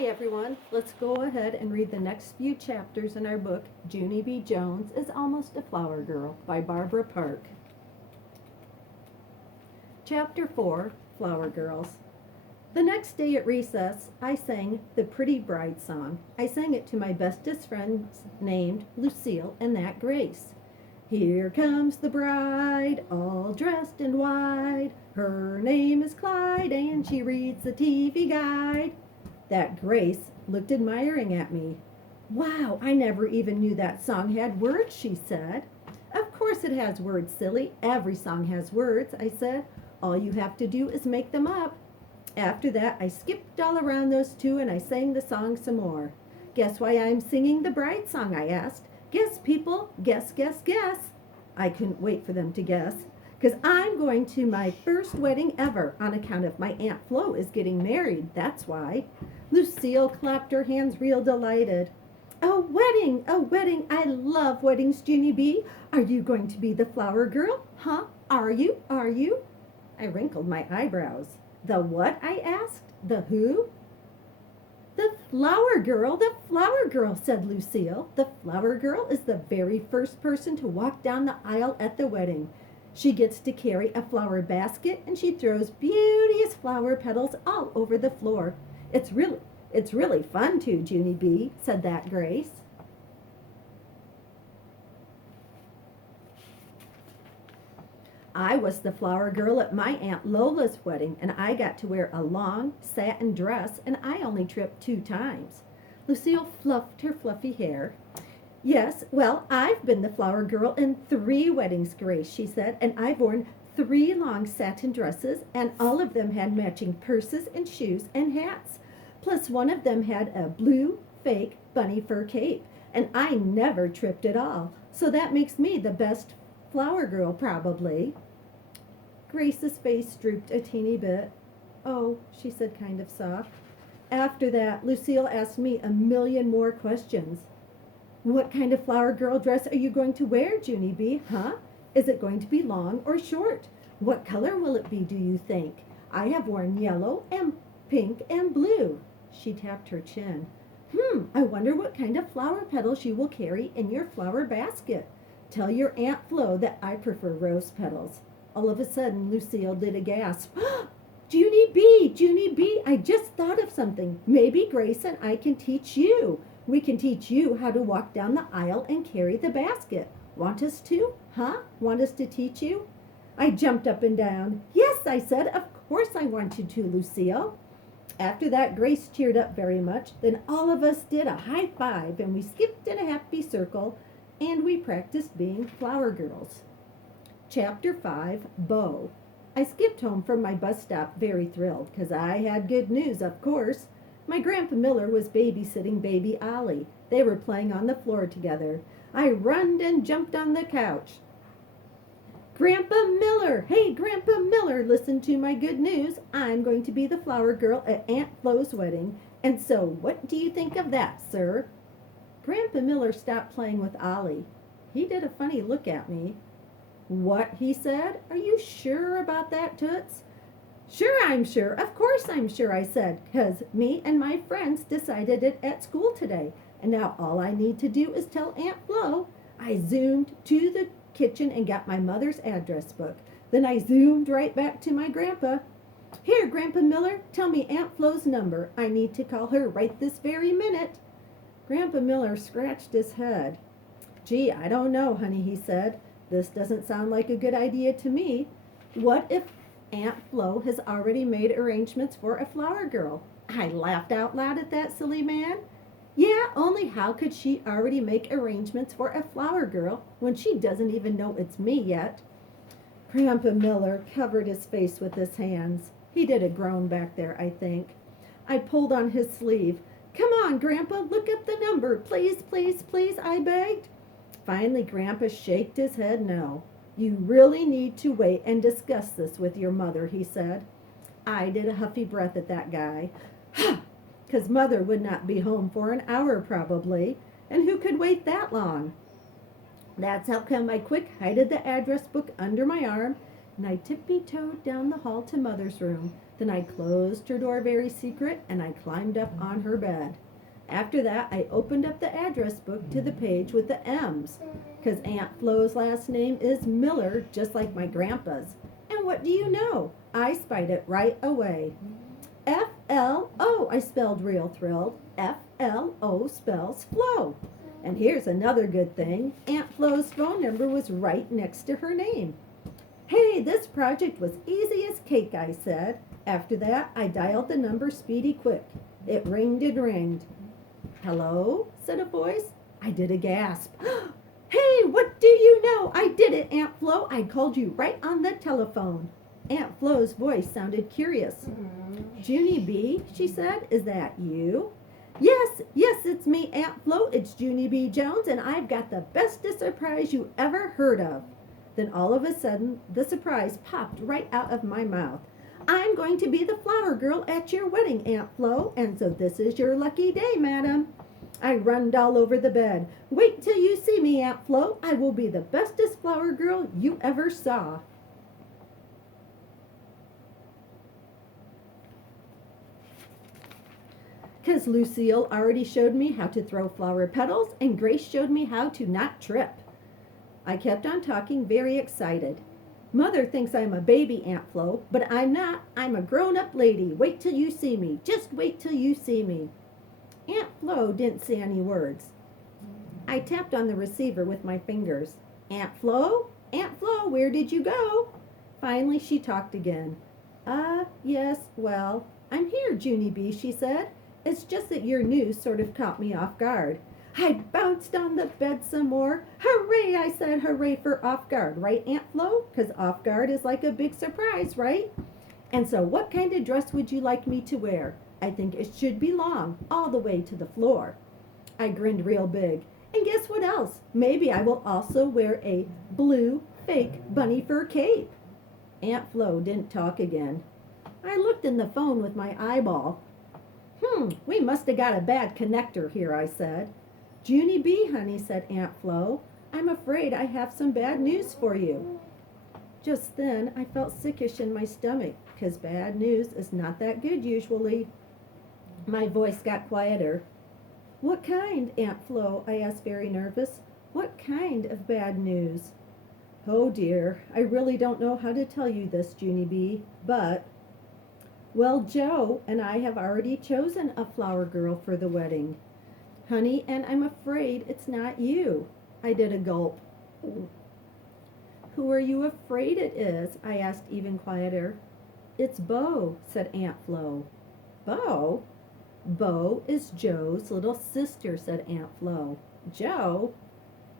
Hi everyone, let's go ahead and read the next few chapters in our book, Junie B. Jones is Almost a Flower Girl by Barbara Park. Chapter 4, Flower Girls. The next day at recess, I sang the Pretty Bride song. I sang it to my bestest friends named Lucille and that Grace. Here comes the bride, all dressed in white. Her name is Clyde, and she reads the TV guide. That Grace looked admiring at me. Wow, I never even knew that song had words, she said. Of course it has words, silly. Every song has words, I said. All you have to do is make them up. After that, I skipped all around those two and I sang the song some more. Guess why I'm singing the bride song, I asked. Guess, people, guess, guess, guess. I couldn't wait for them to guess. Because I'm going to my first wedding ever on account of my Aunt Flo is getting married, that's why. Lucille clapped her hands real delighted. A wedding, I love weddings, Junie B. Are you going to be the flower girl? Huh? Are you? I wrinkled my eyebrows. The what? I asked. The who? The flower girl, said Lucille. The flower girl is the very first person to walk down the aisle at the wedding. She gets to carry a flower basket and she throws beauteous flower petals all over the floor. It's really fun too, Junie B, said that Grace. I was the flower girl at my Aunt Lola's wedding, and I got to wear a long satin dress, and I only tripped 2 times. Lucille fluffed her fluffy hair. Yes, well, I've been the flower girl in 3 weddings, Grace, she said, and I've worn 3 long satin dresses, and all of them had matching purses and shoes and hats. Plus one of them had a blue, fake, bunny fur cape, and I never tripped at all. So that makes me the best flower girl, probably. Grace's face drooped a teeny bit. Oh, she said kind of soft. After that, Lucille asked me a million more questions. What kind of flower girl dress are you going to wear, Junie B, huh? Is it going to be long or short? What color will it be, do you think? I have worn yellow and pink and blue. She tapped her chin. I wonder what kind of flower petals you will carry in your flower basket. Tell your Aunt Flo that I prefer rose petals. All of a sudden, Lucille did a gasp. Junie B, I just thought of something. Maybe Grace and I can teach you. We can teach you how to walk down the aisle and carry the basket. Want us to? Huh? Want us to teach you? I jumped up and down. Yes, I said, of course I want you to, Lucille. After that, Grace cheered up very much. Then all of us did a high five, and we skipped in a happy circle, and we practiced being flower girls. Chapter 5, Beau. I skipped home from my bus stop very thrilled, because I had good news, of course. My Grandpa Miller was babysitting baby Ollie. They were playing on the floor together. I runned and jumped on the couch. Grandpa Miller! Hey, Grandpa Miller, listen to my good news. I'm going to be the flower girl at Aunt Flo's wedding. And so, what do you think of that, sir? Grandpa Miller stopped playing with Ollie. He did a funny look at me. What? He said. Are you sure about that, Toots? Sure, I'm sure. Of course I'm sure, I said, because me and my friends decided it at school today. And now all I need to do is tell Aunt Flo. I zoomed to the kitchen and got my mother's address book. Then I zoomed right back to my grandpa. Here, Grandpa Miller, tell me Aunt Flo's number. I need to call her right this very minute. Grandpa Miller scratched his head. Gee, I don't know, honey, he said. This doesn't sound like a good idea to me. What if Aunt Flo has already made arrangements for a flower girl? I laughed out loud at that silly man. Yeah, only how could she already make arrangements for a flower girl when she doesn't even know it's me yet? Grandpa Miller covered his face with his hands. He did a groan back there, I think. I pulled on his sleeve. Come on, Grandpa, look up the number. Please, please, please, I begged. Finally, Grandpa shaked his head no. You really need to wait and discuss this with your mother, he said. I did a huffy breath at that guy. Because Mother would not be home for an hour probably, and who could wait that long? That's how come I quick hided the address book under my arm, and I tippy-toed down the hall to Mother's room. Then I closed her door very secret, and I climbed up on her bed. After that, I opened up the address book to the page with the M's, 'cause Aunt Flo's last name is Miller, just like my grandpa's. And what do you know? I spied it right away. F-L-O, I spelled real thrilled. F-L-O spells Flo. And here's another good thing. Aunt Flo's phone number was right next to her name. Hey, this project was easy as cake, I said. After that, I dialed the number speedy quick. It ringed and ringed. Hello, said a voice. I did a gasp. Hey, what do you know? I did it, Aunt Flo. I called you right on the telephone. Aunt Flo's voice sounded curious. Junie B, she said, is that you? Yes, it's me, Aunt Flo. It's Junie B. Jones, and I've got the bestest surprise you ever heard of. Then all of a sudden, the surprise popped right out of my mouth. I'm going to be the flower girl at your wedding, Aunt Flo, and so this is your lucky day, madam. I runned all over the bed. Wait till you see me, Aunt Flo. I will be the bestest flower girl you ever saw. Because Lucille already showed me how to throw flower petals, and Grace showed me how to not trip. I kept on talking, very excited. Mother thinks I'm a baby, Aunt Flo, but I'm not. I'm a grown-up lady. Wait till you see me. Just wait till you see me. Aunt Flo didn't say any words. I tapped on the receiver with my fingers. Aunt Flo, where did you go? Finally, she talked again. Yes, well, I'm here, Junie B, she said. It's just that your news sort of caught me off guard. I bounced on the bed some more. Hooray, I said, hooray for off guard, right, Aunt Flo? 'Cause off guard is like a big surprise, right? And so what kind of dress would you like me to wear? I think it should be long, all the way to the floor. I grinned real big. And guess what else? Maybe I will also wear a blue fake bunny fur cape. Aunt Flo didn't talk again. I looked in the phone with my eyeball. We must have got a bad connector here, I said. Junie B, honey, said Aunt Flo. I'm afraid I have some bad news for you. Just then, I felt sickish in my stomach, 'cause bad news is not that good usually. My voice got quieter. What kind, Aunt Flo? I asked, very nervous. What kind of bad news? Oh dear, I really don't know how to tell you this, Junie B, but... Well, Joe and I have already chosen a flower girl for the wedding. Honey, and I'm afraid it's not you. I did a gulp. Who are you afraid it is? I asked, even quieter. It's Bo, said Aunt Flo. Bo? Bo is Joe's little sister, said Aunt Flo. Joe?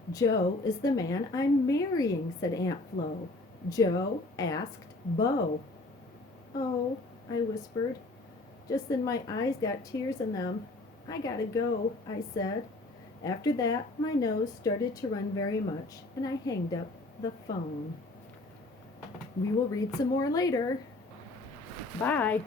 Joe is the man I'm marrying, said Aunt Flo. Joe asked Bo. Oh, I whispered. Just then my eyes got tears in them. I gotta go, I said. After that, my nose started to run very much, and I hanged up the phone. We will read some more later. Bye.